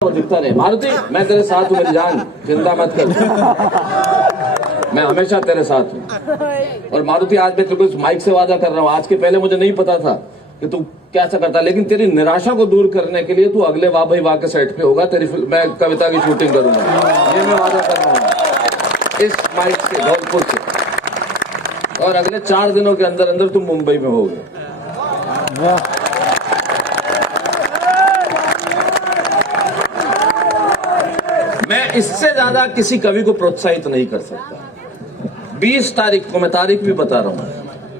दिखता रहे। मारुति, मैं तेरे साथ हूँ मेरी जान, चिंता मत कर, मैं हमेशा तेरे साथ हूँ। और मारुति, आज मैं तेरे को माइक से वादा कर रहा हूँ, आज के पहले मुझे नहीं पता था कि तू कैसा करता, लेकिन तेरी निराशा को दूर करने के लिए तू अगले वाह भाई वाह के सेट पे होगा, तेरी मैं कविता की शूटिंग करूंगा, ये मैं वादा कर रहा हूँ इस माइक से, धौलपुर से। और अगले 4 दिनों के अंदर अंदर तुम मुंबई में होगे। मैं इससे ज्यादा किसी कवि को प्रोत्साहित नहीं कर सकता। 20 तारीख को, मैं तारीख भी बता रहा हूँ,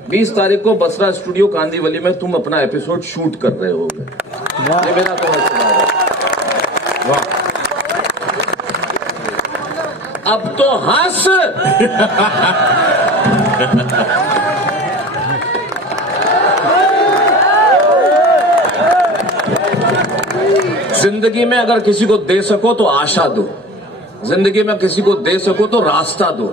20 तारीख को बसरा स्टूडियो कांदीवली में तुम अपना एपिसोड शूट कर रहे होगे। ये मेरा तुम्हें सवाल है। वाह, अब तो हंस। जिंदगी में अगर किसी को दे सको तो आशा दो, जिंदगी में किसी को दे सको तो रास्ता दो,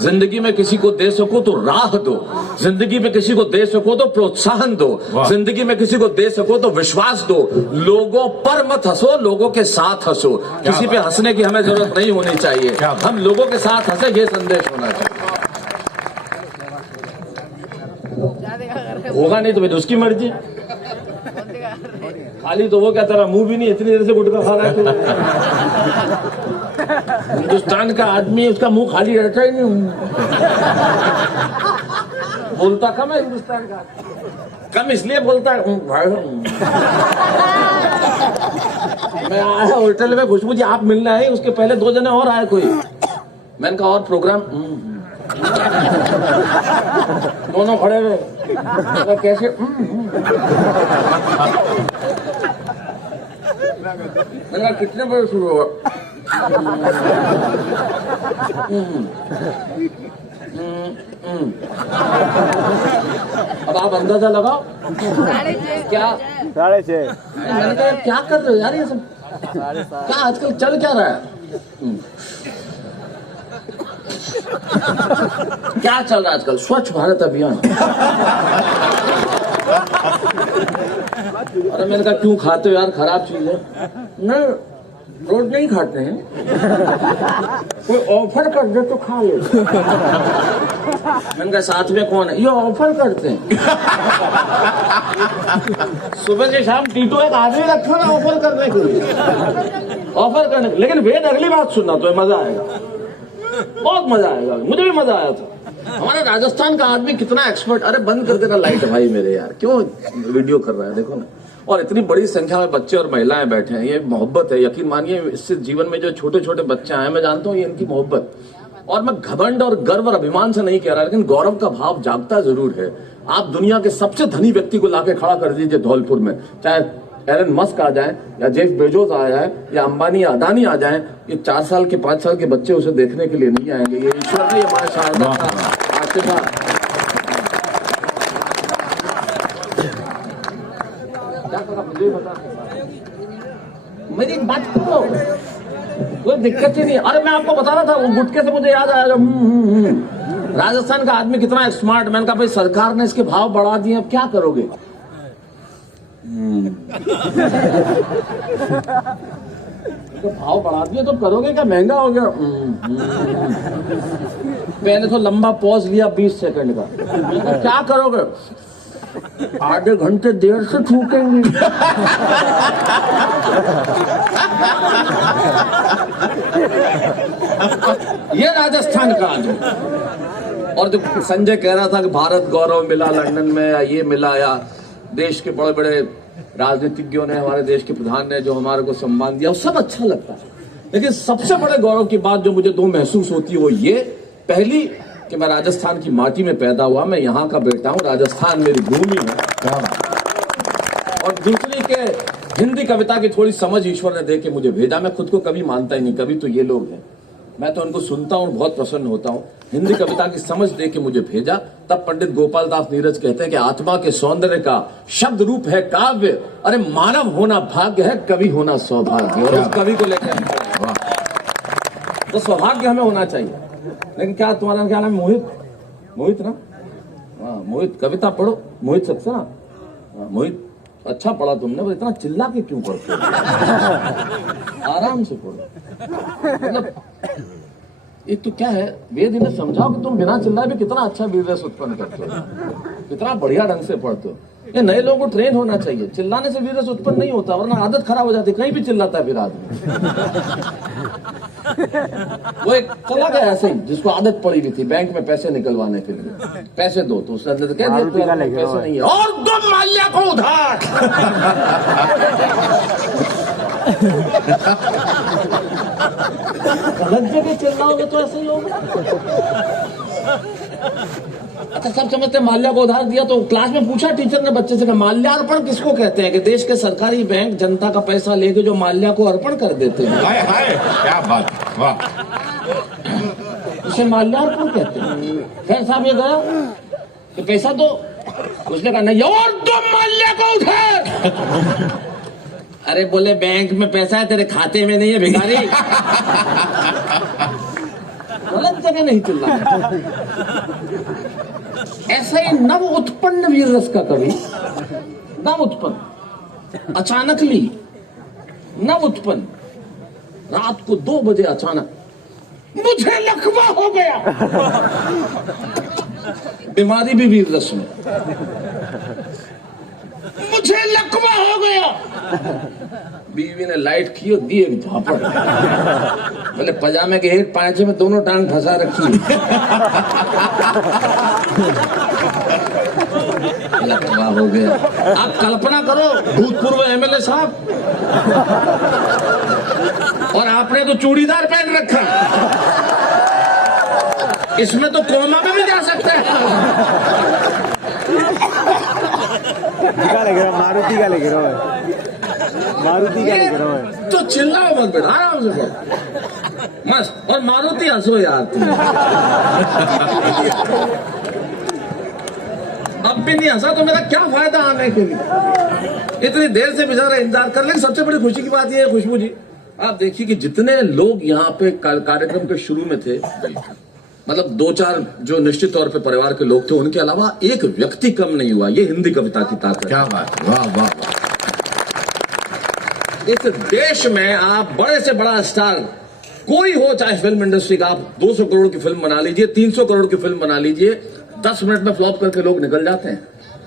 जिंदगी में किसी को दे सको तो राह दो, जिंदगी में किसी को दे सको तो प्रोत्साहन दो, जिंदगी में किसी को दे सको तो विश्वास दो। लोगों पर मत हंसो, लोगों के साथ हंसो। किसी पे हंसने की हमें जरूरत नहीं होनी चाहिए, हम लोगों के साथ हंसे, ये संदेश होना चाहिए। होगा नहीं तो फिर उसकी मर्जी। खाली तो वो क्या, तेरा मुंह भी नहीं, इतनी देर से गुटखा खा रहा है। हिंदुस्तान का आदमी, उसका मुंह खाली रहता ही नहीं। बोलता कम है हिंदुस्तान का, कम इसलिए बोलता है। मैं आया होटल में, खुशबू जी आप मिलना है, उसके पहले 2 जने और आए कोई, मैंने कहा और प्रोग्राम, दोनों खड़े हुए, कैसे मैंने कितने बजे शुरू हुआ? अब आप अंदाजा लगाओ क्या 6:30। क्या कर रहे हो यार ये सब, क्या आजकल चल क्या रहा है? क्या चल रहा है आजकल? स्वच्छ भारत अभियान। अरे मैंने कहा क्यों खाते हो यार, खराब चीज है। नहीं, रोज नहीं खाते हैं, कोई ऑफर कर दे तो खा ले। मैंने कहा साथ में कौन है? ये ऑफर करते हैं। सुबह से शाम टीटू एक आदमी रखो ना ऑफर करने के लिए, ऑफर करने। लेकिन वेद अगली बात सुनना तो मजा आएगा, बहुत मजा आएगा। मुझे भी मजा आया था। हमारा राजस्थान का आदमी कितना एक्सपर्ट। अरे बंद कर देना लाइट भाई मेरे, यार क्यों वीडियो कर रहा है, देखो ना। और इतनी बड़ी संख्या में बच्चे और महिलाएं बैठे हैं, ये मोहब्बत है। यकीन मानिए, इससे जीवन में जो छोटे छोटे बच्चे आए, मैं जानता हूँ ये इनकी मोहब्बत। और मैं घमंड और गर्व और अभिमान से नहीं कह रहा, लेकिन गौरव का भाव जागता जरूर है। आप दुनिया के सबसे धनी व्यक्ति को लाके खड़ा कर दीजिए धौलपुर में, चाहे एलन मस्क आ जाए या जेफ बेजोस आ जाए या अंबानी या अदानी आ जाए, ये 4 साल के 5 साल के बच्चे उसे देखने के लिए नहीं आएंगे। ये ईश्वर ने हमारे शारदा का आशीर्वाद। मेरी बात करो, कोई दिक्कत ही नहीं। अरे मैं आपको बता रहा था, वो गुटके से मुझे याद आया, राजस्थान का आदमी कितना स्मार्ट। मैंने कहा भाई सरकार ने इसके भाव बढ़ा दिए, अब क्या करोगे? तो भाव बढ़ा दिए तो करोगे क्या, महंगा हो गया। मैंने तो लंबा पॉज लिया 20 सेकंड का। क्या करोगे? आधे घंटे देर से थूकेंगे। ये राजस्थान का आदमी। और जो संजय कह रहा था कि भारत गौरव मिला लंदन में, या ये मिला, या देश के बड़े बड़े राजनीतिज्ञों ने, हमारे देश के प्रधान ने जो हमारे को सम्मान दिया, वो सब अच्छा लगता है। लेकिन सबसे बड़े गौरव की बात जो मुझे 2 महसूस होती है, वो ये, पहली कि मैं राजस्थान की माटी में पैदा हुआ, मैं यहाँ का बेटा हूँ, राजस्थान मेरी भूमि है। और दूसरी के हिंदी कविता की थोड़ी समझ ईश्वर ने दे के मुझे भेजा। मैं खुद को कवि मानता ही नहीं, कवि तो ये लोग हैं, मैं तो उनको सुनता हूँ, बहुत प्रसन्न होता हूँ। हिंदी कविता की समझ दे के मुझे भेजा। तब पंडित गोपाल दास नीरज कहते हैं कि आत्मा के सौंदर्य का शब्द रूप है काव्य, अरे मानव होना भाग्य है, कवि होना सौभाग्य। और उस कवि को लेकर तो सौभाग्य हमें होना चाहिए। लेकिन क्या तुम्हारा क्या नाम? मोहित, मोहित ना? हाँ मोहित, कविता पढ़ो, मोहित सक्सेना, मोहित अच्छा पढ़ा तुमने, पर इतना चिल्ला के क्यों पढ़ते हो? आराम से पढ़ो। मतलब एक तो क्या है, वेद इन्हें समझाओ कि तुम बिना चिल्लाए भी कितना अच्छा वीर रस उत्पन्न करते हो, कितना बढ़िया ढंग से पढ़ते हो। ये नए लोगों को ट्रेन होना चाहिए। चिल्लाने से वीर रस उत्पन्न नहीं होता, वरना आदत खराब हो जाती, कहीं भी चिल्लाता है फिर आदमी। वो एक चला गया ऐसे ही, जिसको आदत पड़ी हुई थी बैंक में पैसे निकलवाने के लिए, पैसे दो, तो उसने कह दिया पैसे नहीं है, और दो माल्या को उधार। गलत जगह चिल्लाओगे तो ऐसे ही होगा। अच्छा, सब समझते माल्या को उधार दिया, तो क्लास में पूछा टीचर ने बच्चे से कि माल्यार्पण किसको कहते हैं? कि देश के सरकारी बैंक जनता का पैसा लेके जो माल्या को अर्पण कर देते हैं। हाय हाय, क्या बात, वाह। उसे माल्यार्पण कहते हैं। फिर साहब ये गया कि पैसा दो, उसने कहा नहीं, और दो माल्या को उधार। अरे बोले बैंक में पैसा है, तेरे खाते में नहीं है भिखारी। गलत जगह नहीं चिल्ला। ऐसा ही नव उत्पन्न वीर रस का कवि, नव उत्पन्न, अचानक ली, नव उत्पन्न, रात को 2 बजे अचानक मुझे लकवा हो गया। बीमारी भी वीर रस में, मुझे लकवा हो गया। बीवी ने लाइट की और दी एक झापड़। बोले पजामे के एक पांचे में दोनों टांग फंसा रखी। लकवा हो गया। आप कल्पना करो, भूतपूर्व एमएलए साहब, और आपने तो चूड़ीदार पहन रखा। इसमें तो कोमा में भी जा सकते हैं। मारुति का लेके रहो, मारुति का लेके रहो। तो चिल्लाओ मत बेटा, आराम से पढ़ो मस्त। और मारुति हंसो यार तुम। अब भी नहीं हंसा तो मेरा क्या फायदा आने के लिए? इतनी देर से बेचारा इंतजार कर ले। सबसे बड़ी खुशी की बात यह है खुशबू जी, आप देखिए कि जितने लोग यहाँ पे कार्यक्रम के शुरू में थे, मतलब 2-4 जो निश्चित तौर पे परिवार के लोग थे, उनके अलावा एक व्यक्ति कम नहीं हुआ। ये हिंदी कविता की ताकत। क्या बात, वाह वाह वाह। इस देश में आप बड़े से बड़ा स्टार कोई हो, चाहे फिल्म इंडस्ट्री का, आप 200 करोड़ की फिल्म बना लीजिए, 300 करोड़ की फिल्म बना लीजिए, 10 मिनट में फ्लॉप करके लोग निकल जाते हैं।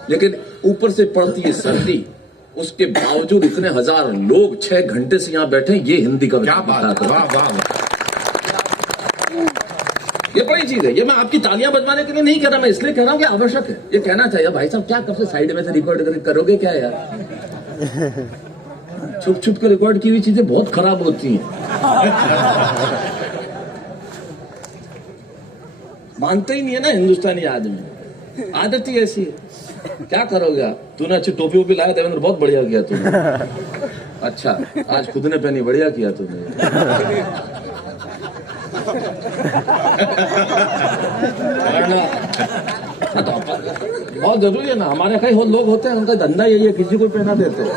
लेकिन ऊपर से पड़ती है सर्दी, उसके बावजूद इतने हजार लोग 6 घंटे से यहाँ बैठे, ये हिंदी कविता की ताकत। वाह वाह। ये बड़ी चीज है। ये मैं आपकी तालियां बजवाने के लिए नहीं कह रहा, मैं इसलिए कह रहा हूं कि आवश्यक है, ये कहना चाहिए। भाई साहब क्या कब से साइड में से रिकॉर्ड करोगे क्या यार? छुप छुप के रिकॉर्ड की हुई चीजें बहुत खराब होती हैं। मानते ही नहीं है ना हिंदुस्तानी आदमी, आदत ही ऐसी है। क्या करोगे आप? तूने अच्छी टोपी वोपी लाया देवेंद्र, बहुत बढ़िया किया तूने। अच्छा, आज खुद ने पहनी, बढ़िया किया तूने। बहुत जरूरी है ना, हमारे कई लोग होते हैं उनका धंधा यही है, किसी को पहना देते हैं।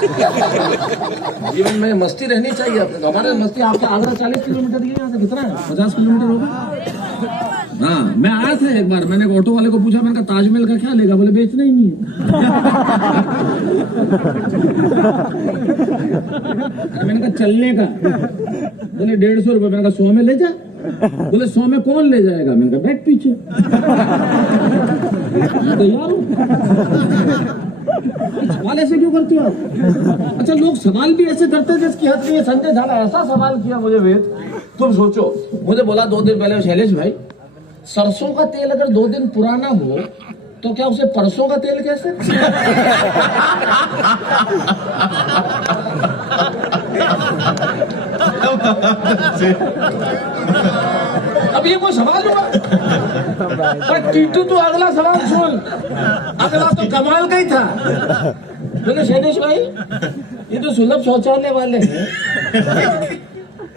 जीवन में मस्ती रहनी चाहिए अपने। तो हमारे मस्ती, आपका आगरा 40 किलोमीटर, ये यहाँ से कितना है? 50 किलोमीटर होगा। हाँ, मैं आया था एक बार, मैंने ऑटो वाले को पूछा, मैंने कहा ताजमहल का क्या लेगा? बोले बेचना ही नहीं है। मैंने कहा चलने का? बोले 150 रुपए। मैंने कहा 100 में ले जा। बोले 100 में कौन ले जाएगा? मैंने कहा बैठ पीछे। तैयार हो? सवाल ऐसे क्यों करते हो आप? अच्छा, लोग सवाल भी ऐसे करते हैं जिसकी हद नहीं है। संजय झा ने ऐसा सवाल किया मुझे वेद, तुम सोचो, मुझे बोला 2 दिन पहले, शैलेश भाई सरसों का तेल अगर 2 दिन पुराना हो तो क्या उसे परसों का तेल कह सकते? अब ये कोई सवाल हुआ? पर टीटू तो अगला सवाल सुन, अगला तो कमाल का ही था। बोले शैलेश भाई, ये तो सुलभ शौचालय वाले हैं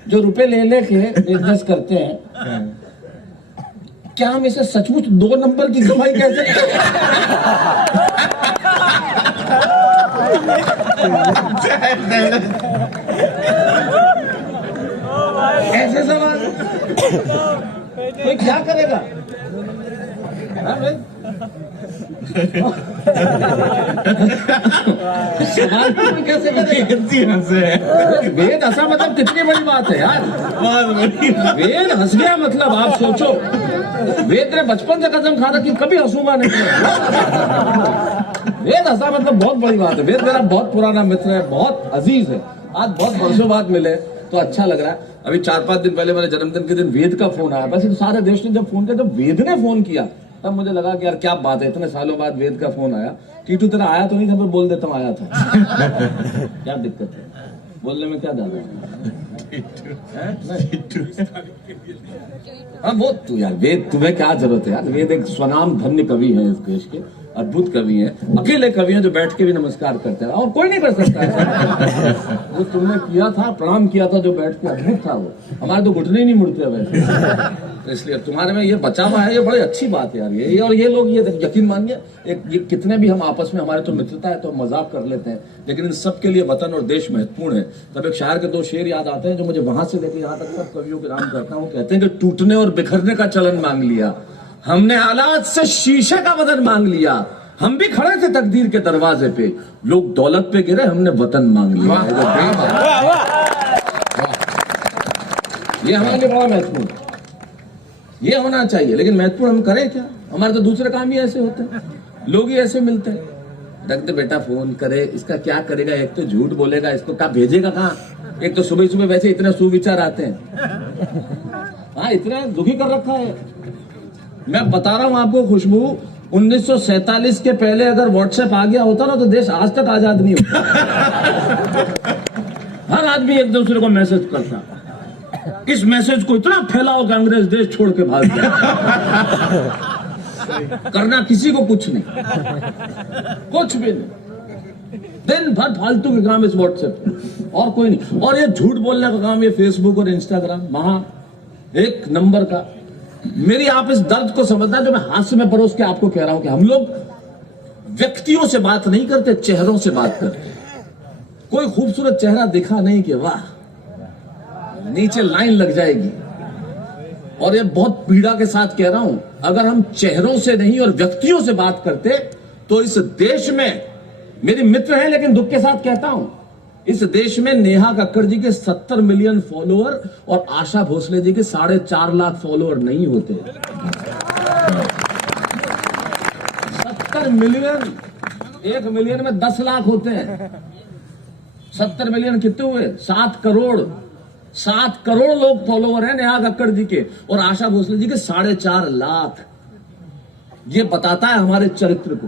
जो रुपए ले लेके बिजनेस करते हैं, क्या हम इसे सचमुच 2 नंबर की कमाई कह सकते हैं? ऐसे सवाल कोई क्या करेगा? हाँ भाई, सवाल कैसे वेद हंसा मतलब कितनी बड़ी बात है यार। वेद हंस गया मतलब आप सोचो, वेद ने बचपन से कसम खा रखी कभी हंसूंगा नहीं। वेद हंसा मतलब बहुत बड़ी बात है। वेद मेरा बहुत पुराना मित्र है, बहुत अजीज है, आज बहुत वर्षों बाद मिले तो अच्छा लग रहा है। अभी 4-5 दिन पहले मेरे जन्मदिन के दिन वेद का फोन आया। वैसे तो सारे देश ने जब फोन किया, जब वेद ने फोन किया तब मुझे लगा कि यार क्या बात है, इतने सालों बाद वेद का फोन आया। टीटू तेरा आया तो नहीं था, पर बोल देता हूँ आया था। क्या दिक्कत है, बोलने में क्या ज्यादा है? हाँ वो तू यार, वेद तुम्हें क्या जरूरत है यार। वेद एक स्वनाम धन्य कवि है, इस देश के अद्भुत कवि हैं, अकेले कवि हैं जो बैठ के भी नमस्कार करते हैं और कोई नहीं कर सकता है। वो तुमने किया था, प्रणाम किया था जो बैठ के, अद्भुत था वो। हमारे तो घुटने ही नहीं मुड़ते वैसे, तो इसलिए तुम्हारे में ये बचा हुआ है, ये बड़ी अच्छी बात है यार। ये और ये लोग, ये यकीन मानिए, ये कितने भी हम आपस में, हमारे तो मित्रता है तो मजाक कर लेते हैं, लेकिन इन सब के लिए वतन और देश महत्वपूर्ण है। तब एक शायर के 2 शेर याद आते हैं जो मुझे वहां से लेकर यहाँ तक सब कवियों के नाम करता हूँ। वो कहते हैं कि टूटने और बिखरने का चलन मांग लिया, हमने हालात से शीशे का बदन मांग लिया, हम भी खड़े थे तकदीर के दरवाजे पे, लोग दौलत पे गिरे, हमने वतन मांग लिया। ये हमारे लिए बड़ा महत्वपूर्ण, ये होना चाहिए। लेकिन महत्वपूर्ण हम करें क्या? हमारे तो दूसरे काम ही ऐसे होते हैं, लोग ही ऐसे मिलते हैं। रख दे बेटा फोन, करे, इसका क्या करेगा? एक तो झूठ बोलेगा, इसको क्या भेजेगा कहाँ? एक तो सुबह सुबह वैसे इतने सुविचार आते हैं, हाँ इतना दुखी कर रखा है। मैं बता रहा हूं आपको खुशबू, 1947 के पहले अगर व्हाट्सएप आ गया होता ना तो देश आज तक आजाद नहीं होता। हर आदमी एक दूसरे को मैसेज करता, इस मैसेज को इतना फैलाओ कि अंग्रेज देश छोड़ के भाग जाए। करना किसी को कुछ नहीं, कुछ भी नहीं, दिन भर फालतू के काम इस व्हाट्सएप पे, और कोई नहीं। और ये झूठ बोलने का काम ये फेसबुक और इंस्टाग्राम महा एक नंबर का। मेरी आप इस दर्द को समझना जो मैं हास्य में परोस के आपको कह रहा हूं कि हम लोग व्यक्तियों से बात नहीं करते, चेहरों से बात करते। कोई खूबसूरत चेहरा दिखा नहीं कि वाह, नीचे लाइन लग जाएगी। और ये बहुत पीड़ा के साथ कह रहा हूं, अगर हम चेहरों से नहीं और व्यक्तियों से बात करते तो इस देश में, मेरे मित्र हैं लेकिन दुख के साथ कहता हूं, इस देश में नेहा कक्कड़ जी के 70 मिलियन फॉलोअर और आशा भोसले जी के 4.5 लाख फॉलोअर नहीं होते। 70 मिलियन, 1 मिलियन में 10 लाख होते हैं। 70 मिलियन कितने हुए? 7 करोड़। 7 करोड़ लोग फॉलोअर हैं नेहा कक्कड़ जी के, और आशा भोसले जी के 4.5 लाख। ये बताता है हमारे चरित्र को,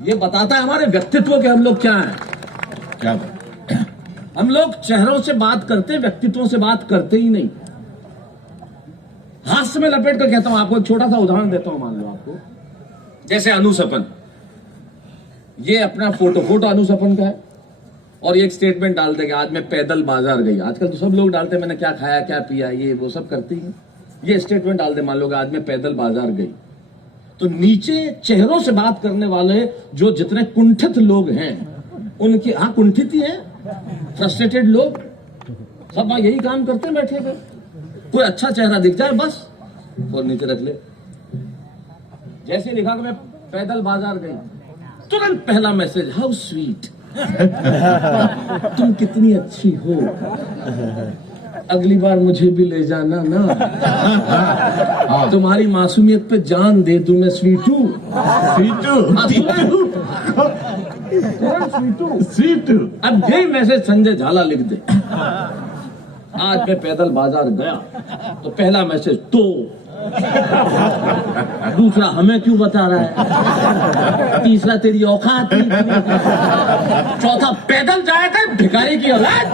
ये बताता है हमारे व्यक्तित्व के हम लोग क्या हैं। क्या हम लोग चेहरों से बात करते, व्यक्तित्वों से बात करते ही नहीं। हास्य में लपेट कर कहता हूं आपको, एक छोटा सा उदाहरण देता हूं। मान लो आपको, जैसे अनुसपन, ये अपना फोटो अनुसपन का है, और ये एक स्टेटमेंट डाल देगा, आज मैं पैदल बाजार गई। आजकल तो सब लोग डालते हैं मैंने क्या खाया क्या पिया, ये वो सब करती है। ये स्टेटमेंट डाल दे, मान लो आज मैं पैदल बाजार गई, तो नीचे चेहरों से बात करने वाले जो जितने कुंठित लोग हैं उनके, हाँ कुंठित ही है, फ्रस्ट्रेटेड लोग सब यही काम करते हैं बैठे हुए। कोई अच्छा चेहरा दिख जाए बस और नीचे रख ले। जैसे लिखा कि मैं पैदल बाजार गई, तुरंत पहला मैसेज, हाउ स्वीट, तुम कितनी अच्छी हो, अगली बार मुझे भी ले जाना ना, तुम्हारी मासूमियत पे जान दे दूं मैं, स्वीटू स्वीटू। अब यही मैसेज संजय झाला लिख दे, आज मैं पैदल बाजार गया, तो पहला मैसेज तो, दूसरा हमें क्यों बता रहा है, तीसरा तेरी औकात नहीं, चौथा पैदल जाएगा भिखारी की औलाद।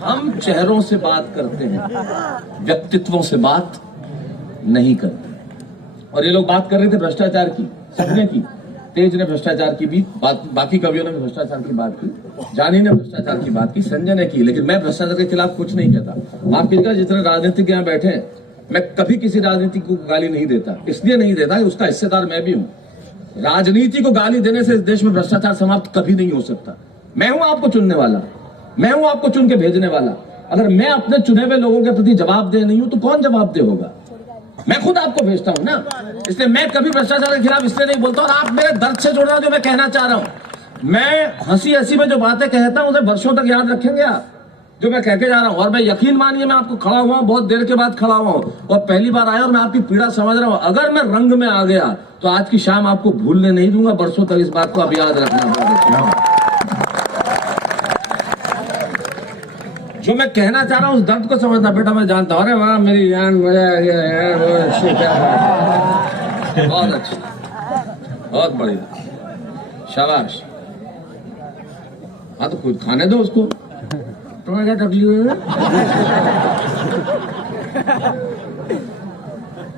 हम चेहरों से बात करते हैं, व्यक्तित्वों से बात नहीं करते। और ये लोग बात कर रहे थे भ्रष्टाचार की, सबने की, तेज ने भ्रष्टाचार की भी बात, बाकी कवियों ने भ्रष्टाचार की बात की, जानी ने भ्रष्टाचार की बात की, संजय ने की, लेकिन मैं भ्रष्टाचार के खिलाफ कुछ नहीं कहता। आप किसी का, जितने राजनीतिक यहाँ बैठे हैं, मैं कभी किसी राजनीतिक को गाली नहीं देता, इसलिए नहीं देता कि उसका हिस्सेदार मैं भी हूँ। राजनीति को गाली देने से इस देश में भ्रष्टाचार समाप्त कभी नहीं हो सकता। मैं हूं आपको चुनने वाला, मैं हूं आपको चुन के भेजने वाला। अगर मैं अपने चुने हुए लोगों के प्रति जवाबदेह नहीं हूं तो कौन जवाबदेह होगा? मैं खुद आपको भेजता हूं ना, इसलिए मैं कभी भ्रष्टाचार के खिलाफ इसलिए नहीं बोलता। और आप मेरे दर्द से जुड़ रहे हो, जो मैं कहना चाह रहा हूं। मैं हंसी हंसी में जो बातें कहता हूं उसे वर्षों तक याद रखेंगे आप, जो मैं कह के जा रहा हूं। और मैं यकीन मानिए, मैं आपको खड़ा हुआ हूं, बहुत देर के बाद खड़ा हुआ हूं और पहली बार आया और मैं आपकी पीड़ा समझ रहा हूं। अगर मैं रंग में आ गया तो आज की शाम आपको भूलने नहीं दूंगा, वर्षों तक इस बात को आप याद रखना। जो मैं कहना चाह रहा हूं उस दर्द को समझना। बेटा मैं जानता हूं, अरे वाह मेरी जान, मजा आ गया यार, बहुत अच्छा, बहुत बढ़िया, शाबाश। हाँ तो खुद खाने दो उसको, तुम्हें क्या तकलीफ है?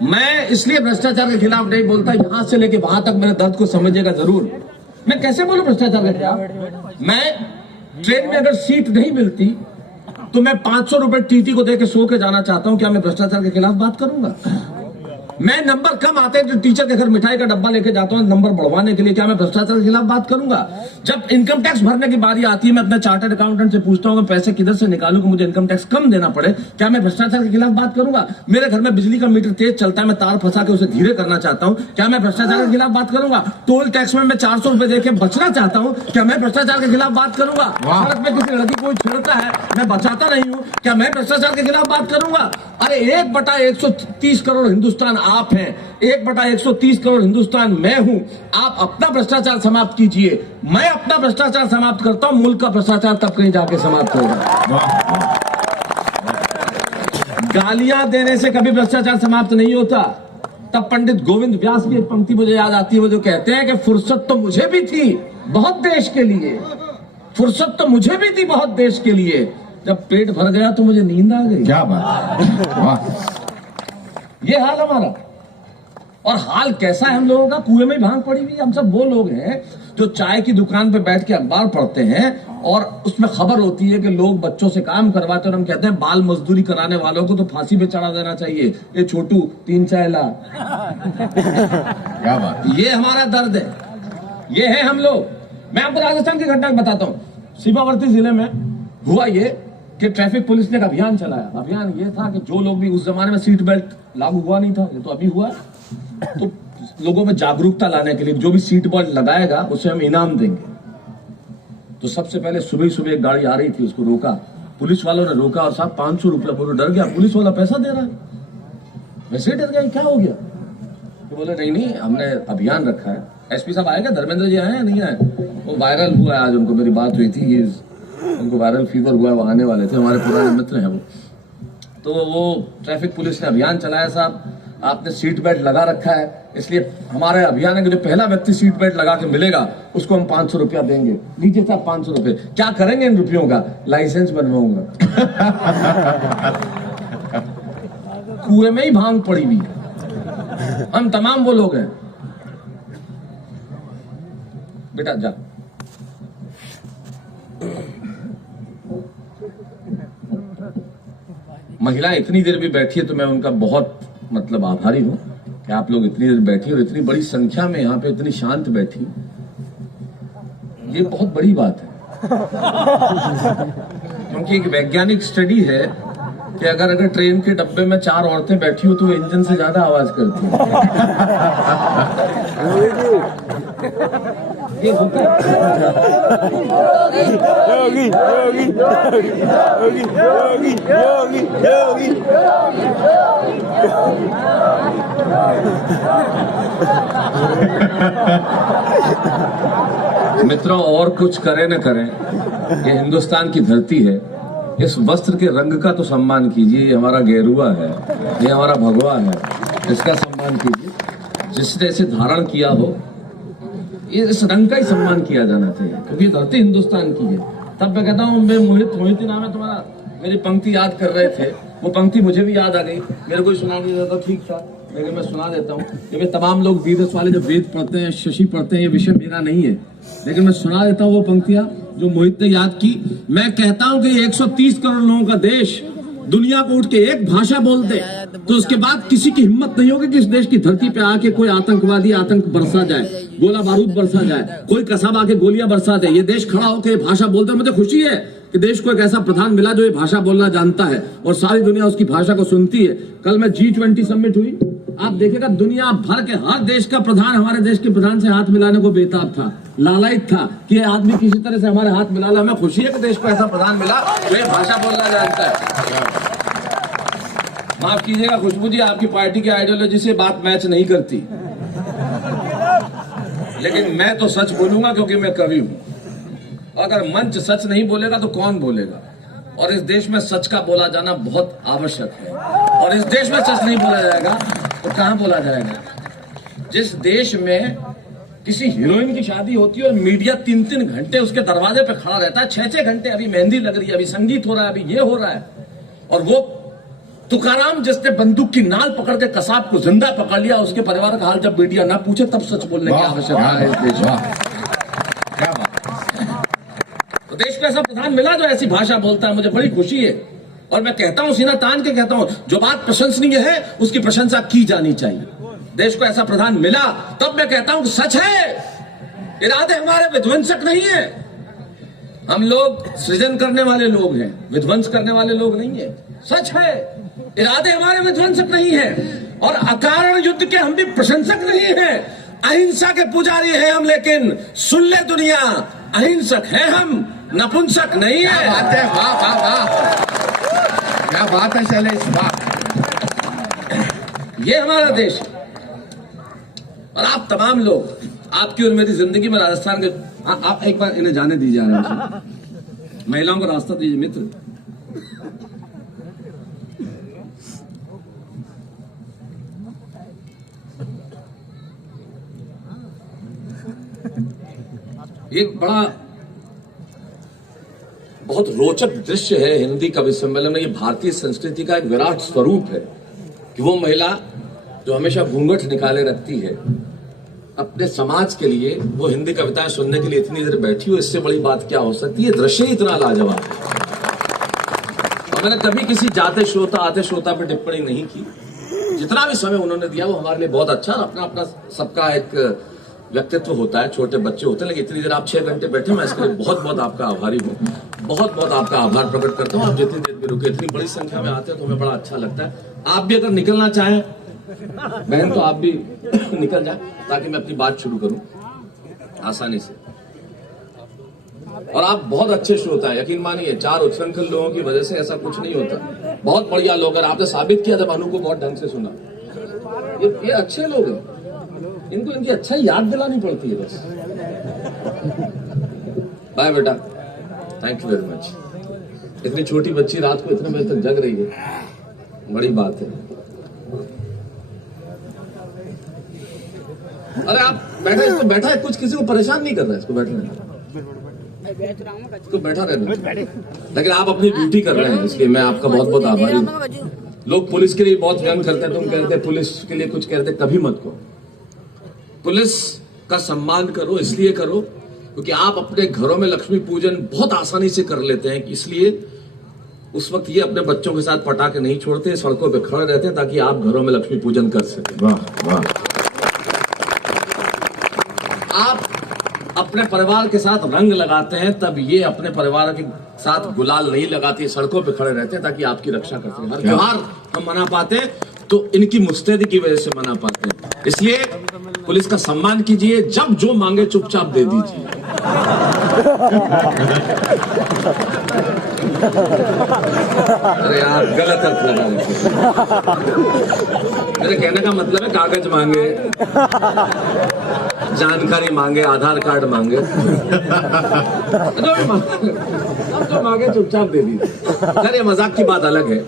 मैं इसलिए भ्रष्टाचार के खिलाफ नहीं बोलता, यहां से लेके वहां तक मेरे दर्द को समझिएगा जरूर। मैं कैसे बोलूं भ्रष्टाचार के खिलाफ? मैं ट्रेन में अगर सीट नहीं मिलती तो मैं 500 रुपए टीटी को देके सो के जाना चाहता हूं, क्या मैं भ्रष्टाचार के खिलाफ बात करूंगा? मैं नंबर कम आते हैं जो टीचर के घर मिठाई का डब्बा लेके जाता हूं नंबर बढ़वाने के लिए, क्या मैं भ्रष्टाचार के खिलाफ बात करूंगा? जब इनकम टैक्स भरने की बारी आती है, मैं अपने चार्टर्ड अकाउंटेंट से पूछता हूं मैं पैसे किधर से निकालूं कि मुझे इनकम टैक्स कम देना पड़े, क्या मैं भ्रष्टाचार के खिलाफ बात करूंगा? मेरे घर में बिजली का मीटर तेज चलता है, मैं तार फंसा के उसे धीरे करना चाहता हूं, क्या मैं भ्रष्टाचार के खिलाफ बात करूंगा? टोल टैक्स में मैं 400 रुपए देके बचना चाहता हूं, क्या मैं भ्रष्टाचार के खिलाफ बात करूंगा? सड़क में किसी लड़की को छेड़ता है, मैं बचाता नहीं हूं, क्या मैं भ्रष्टाचार के खिलाफ बात करूंगा? अरे 1/130 करोड़ हिंदुस्तान आप हैं, 1/130 करोड़ हिंदुस्तान मैं हूं। आप अपना भ्रष्टाचार समाप्त कीजिए, मैं अपना भ्रष्टाचार समाप्त करता हूं, मुल्क का भ्रष्टाचार तब कहीं जाके समाप्त होगा। गालियां देने से कभी भ्रष्टाचार समाप्त नहीं होता। तब पंडित गोविंद व्यास की एक पंक्ति मुझे याद आती है, वो जो कहते हैं कि फुर्सत तो मुझे भी थी बहुत देश के लिए, फुर्सत तो मुझे भी थी बहुत देश के लिए, जब पेट भर गया तो मुझे नींद आ गई। क्या बात, वाह। ये हाल हमारा। और हाल कैसा है हम लोगों का? कुएं में भांग पड़ी हुई। हम सब वो लोग हैं जो चाय की दुकान पे बैठ के अखबार पढ़ते हैं और उसमें खबर होती है कि लोग बच्चों से काम करवाते हैं और हम कहते हैं बाल मजदूरी कराने वालों को तो फांसी पे चढ़ा देना चाहिए। ये छोटू 3 चाय ला। क्या बात। ये हमारा दर्द है, ये है हम लोग। मैं आपको राजस्थान की घटना बताता हूँ। सीमावर्ती जिले में हुआ ये कि ट्रैफिक पुलिस ने एक अभियान चलाया। अभियान ये था कि जो लोग भी, उस जमाने में सीट बेल्ट लागू हुआ नहीं था, ये तो अभी हुआ, तो लोगों में जागरूकता लाने के लिए जो भी सीट बेल्ट लगाएगा उसे हम इनाम देंगे। तो सबसे पहले सुबह सुबह एक गाड़ी आ रही थी, उसको रोका, पुलिस वालों ने रोका और साहब 500 रुपया बोलो। डर गया, पुलिस वाला पैसा दे रहा है, वैसे ही डर गया, क्या हो गया? तो बोले नहीं हमने अभियान रखा है। एसपी साहब आएगा, धर्मेंद्र जी आए या नहीं आए? वो वायरल हुआ है, आज उनको मेरी बात हुई थी, उनको वायरल फीवर हुआ, वो आने वाले थे, हमारे पुराने मित्र हैं वो। तो वो ट्रैफिक पुलिस ने अभियान चलाया, साहब आपने सीट बेल्ट लगा रखा है, इसलिए हमारे अभियान के जो पहला व्यक्ति सीट बेल्ट लगा के मिलेगा उसको हम 500 रुपया देंगे। लीजिए साहब 500 रुपये। क्या करेंगे इन रुपयों का? लाइसेंस बनवाऊंगा। कुएं में ही भांग पड़ी हुई। हम तमाम वो लोग हैं। बेटा जा, महिलाएं इतनी देर भी बैठी है तो मैं उनका बहुत मतलब आभारी हूं कि आप लोग इतनी देर बैठी और इतनी बड़ी संख्या में यहाँ पे इतनी शांत बैठी। ये बहुत बड़ी बात है, क्योंकि एक वैज्ञानिक स्टडी है कि अगर ट्रेन के डब्बे में 4 औरतें बैठी हो तो वो इंजन से ज्यादा आवाज करती है। ये होता है। योगी योगी योगी योगी योगी योगी। मित्रों, और कुछ करें न करें, ये हिंदुस्तान की धरती है। इस वस्त्र के रंग का तो सम्मान कीजिए। ये हमारा गेरुआ है, ये हमारा भगवा है, इसका सम्मान कीजिए। जिसने इसे धारण किया हो, इस रंग का ही सम्मान किया जाना चाहिए, क्योंकि धरती हिंदुस्तान की है। तब मैं कहता हूँ, मैं मोहित नाम है तुम्हारा, मेरी पंक्ति याद कर रहे थे, वो पंक्ति मुझे भी याद आ गई। मेरे को सुना नहीं देता, ठीक था, लेकिन मैं सुना देता हूँ। ये तमाम लोग वेद वाले जब वेद पढ़ते हैं, शशि पढ़ते हैं, ये विषय मेरा नहीं है, लेकिन मैं सुना देता हूँ वो पंक्तियां जो मोहित ने याद की। मैं कहता हूँ कि 130 करोड़ लोगों का देश दुनिया को उठ के एक भाषा बोलते तो उसके बाद किसी की हिम्मत नहीं होगी कि इस देश की धरती पे आके कोई आतंकवादी आतंक बरसा जाए, गोला बारूद बरसा जाए, कोई कसाब आके गोलियां बरसा दे। ये देश खड़ा होकर भाषा बोलते, मुझे खुशी है कि देश को एक ऐसा प्रधान मिला जो ये भाषा बोलना जानता है और सारी दुनिया उसकी भाषा को सुनती है। कल में G20 समिट हुई, आप देखिएगा दुनिया भर के हर देश का प्रधान हमारे देश के प्रधान से हाथ मिलाने को बेताब था, लालायित था कि ये आदमी किसी तरह से हमारे हाथ मिला ला। हमें खुशी है कि देश को ऐसा प्रधान मिला जो ये भाषा बोलना जानता है। माफ कीजिएगा खुशबू जी, आपकी पार्टी की आइडियोलॉजी से बात मैच नहीं करती, लेकिन मैं तो सच बोलूंगा क्योंकि मैं कवि हूं। अगर मंच सच नहीं बोलेगा तो कौन बोलेगा? और इस देश में सच का बोला जाना बहुत आवश्यक है। और इस देश में सच नहीं बोला जाएगा तो कहां बोला जाएगा? जिस देश में किसी हीरोइन की शादी होती है और मीडिया 3-3 घंटे उसके दरवाजे पे खड़ा रहता है, 6-6 घंटे, अभी मेहंदी लग रही है, अभी संगीत हो रहा है, अभी ये हो रहा है, और वो तुकाराम जिसने बंदूक की नाल पकड़ के कसाब को जिंदा पकड़ लिया, उसके परिवार का हाल जब मीडिया ना पूछे तब सच बोलने की आवश्यकता है इस देश में। क्या बात? तो देश को ऐसा प्रधान मिला जो ऐसी भाषा बोलता है, मुझे बड़ी खुशी है। और मैं कहता हूं, सीना तान के कहता हूं, जो बात प्रशंसनीय है उसकी प्रशंसा की जानी चाहिए। देश को ऐसा प्रधान मिला तब मैं कहता हूं कि सच है, इरादे हमारे विध्वंसक नहीं है। हम लोग सृजन करने वाले लोग हैं, विध्वंस करने वाले लोग नहीं है। सच है, इरादे हमारे विध्वंसक नहीं है और अकारण युद्ध के हम भी प्रशंसक नहीं है। अहिंसा के पुजारी हैं हम, लेकिन सुन ले दुनिया, अहिंसक है हम, नपुंसक नहीं है। बात है, वाह वाह वाह, क्या बात है शैलेश, वाह। ये हमारा देश है। और आप तमाम लोग, आपकी और मेरी जिंदगी में राजस्थान के, आप एक बार इन्हें जाने दीजिए आराम से, महिलाओं को रास्ता दीजिए मित्र। एक बड़ा बहुत रोचक दृश्य है हिंदी कवि सम्मेलन में। ये भारतीय संस्कृति का एक विराट स्वरूप है कि वो महिला जो हमेशा घूंघट निकाले रखती है अपने समाज के लिए, वो हिंदी कविताएं सुनने के लिए इतनी देर बैठी हो, इससे बड़ी बात क्या हो सकती है? दृश्य ही इतना लाजवाब है। और मैंने कभी किसी जाते श्रोता आते श्रोता पर टिप्पणी नहीं की। जितना भी समय उन्होंने दिया वो हमारे लिए बहुत अच्छा। अपना अपना सबका एक व्यक्तित्व होता है, छोटे बच्चे होते हैं, लेकिन इतनी देर आप 6 घंटे बैठे, मैं इसके लिए बहुत बहुत आपका आभारी हूँ। बहुत बहुत आपका आभार प्रकट करता हूँ। आप जितनी देर भी रुके, इतनी बड़ी संख्या में आते हैं तो हमें बड़ा अच्छा लगता है। आप भी अगर निकलना चाहें बहन तो आप भी निकल जाए ताकि मैं अपनी बात शुरू करूं आसानी से। और आप बहुत अच्छे श्रोता हैं, यकीन मानिए। 4 उच्छृंखल लोगों की वजह से ऐसा कुछ नहीं होता। बहुत बढ़िया लोग हैं, आपने साबित किया जब अनु को बहुत ढंग से सुना। ये अच्छे लोग हैं, इनको इनकी अच्छा याद दिलानी पड़ती है बस। बाय बेटा, थैंक यू वेरी मच। इतनी छोटी बच्ची रात को इतने बजे तक जग रही है, बड़ी बात है। अरे आप बैठा, इसको बैठा है, कुछ किसी को परेशान नहीं कर रहा है, इसको बैठना, इसको बैठा रहना। लेकिन आप अपनी ड्यूटी कर रहे हैं, इसलिए मैं आपका बहुत बहुत आभारी हूँ। लोग पुलिस के लिए बहुत व्यंग करते हैं, तुम कहते हैं पुलिस के लिए कुछ कहते, कभी मत करो। पुलिस का सम्मान करो, इसलिए करो क्योंकि आप अपने घरों में लक्ष्मी पूजन बहुत आसानी से कर लेते हैं, इसलिए उस वक्त ये अपने बच्चों के साथ पटाखे नहीं छोड़ते, सड़कों पे खड़े रहते हैं ताकि आप घरों में लक्ष्मी पूजन कर सकें। वाह वाह। आप अपने परिवार के साथ रंग लगाते हैं, तब ये अपने परिवार के साथ गुलाल नहीं लगाती, सड़कों पे खड़े रहते हैं ताकि आपकी रक्षा कर सकें। हर त्योहार हम मना पाते हैं तो इनकी मुस्तैदी की वजह से मना पाते हैं। इसलिए पुलिस का सम्मान कीजिए, जब जो मांगे चुपचाप दे दीजिए। अरे यार गलत अर्थ लगा रहे, मेरे कहने का मतलब है कागज मांगे, जानकारी मांगे, आधार कार्ड मांगे, जो मांगे चुपचाप दे दीजिए। खैर ये मजाक की बात अलग है।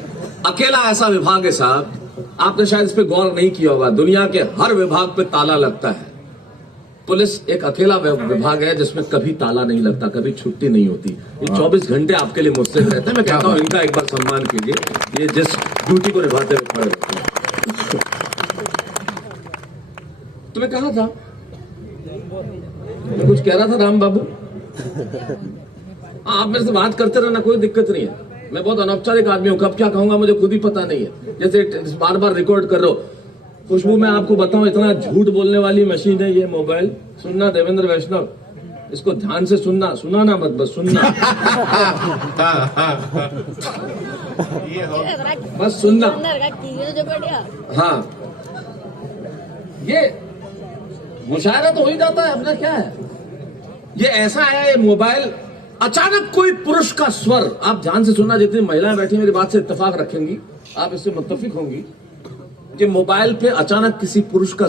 अकेला ऐसा विभाग है साहब, आपने शायद इस पे गौर नहीं किया होगा, दुनिया के हर विभाग पे ताला लगता है। पुलिस एक अकेला विभाग है जिसमें कभी ताला नहीं लगता, कभी छुट्टी नहीं होती। ये 24 घंटे आपके लिए मुस्तैद रहते हैं। मैं कहता हूँ इनका एक बार सम्मान कीजिए, ये जिस ड्यूटी को निभाते हुए खड़े रहते हैं। तुम्हें कहा था, मैं कुछ कह रहा था राम बाबू। आप मेरे से बात करते रहना, कोई दिक्कत नहीं है। मैं बहुत अनौपचारिक आदमी हूँ, कब क्या कहूंगा मुझे खुद ही पता नहीं है। जैसे बार बार रिकॉर्ड कर रहे हो। खुशबू, मैं आपको बताऊं, इतना झूठ बोलने वाली मशीन है ये मोबाइल। सुनना देवेंद्र वैष्णव, इसको ध्यान से सुनना, सुनाना मत, बस सुनना, बस सुनना। हाँ, ये मुशायरा तो हो ही जाता है, अपना क्या है। ये ऐसा है, ये मोबाइल अचानक कोई पुरुष का स्वर, आप ध्यान से सुनना, जितनी महिलाएं बैठी मेरी बात से इत्तेफाक रखेंगी, आप इससे मुत्तफिक होंगी कि मोबाइल पे अचानक किसी पुरुष का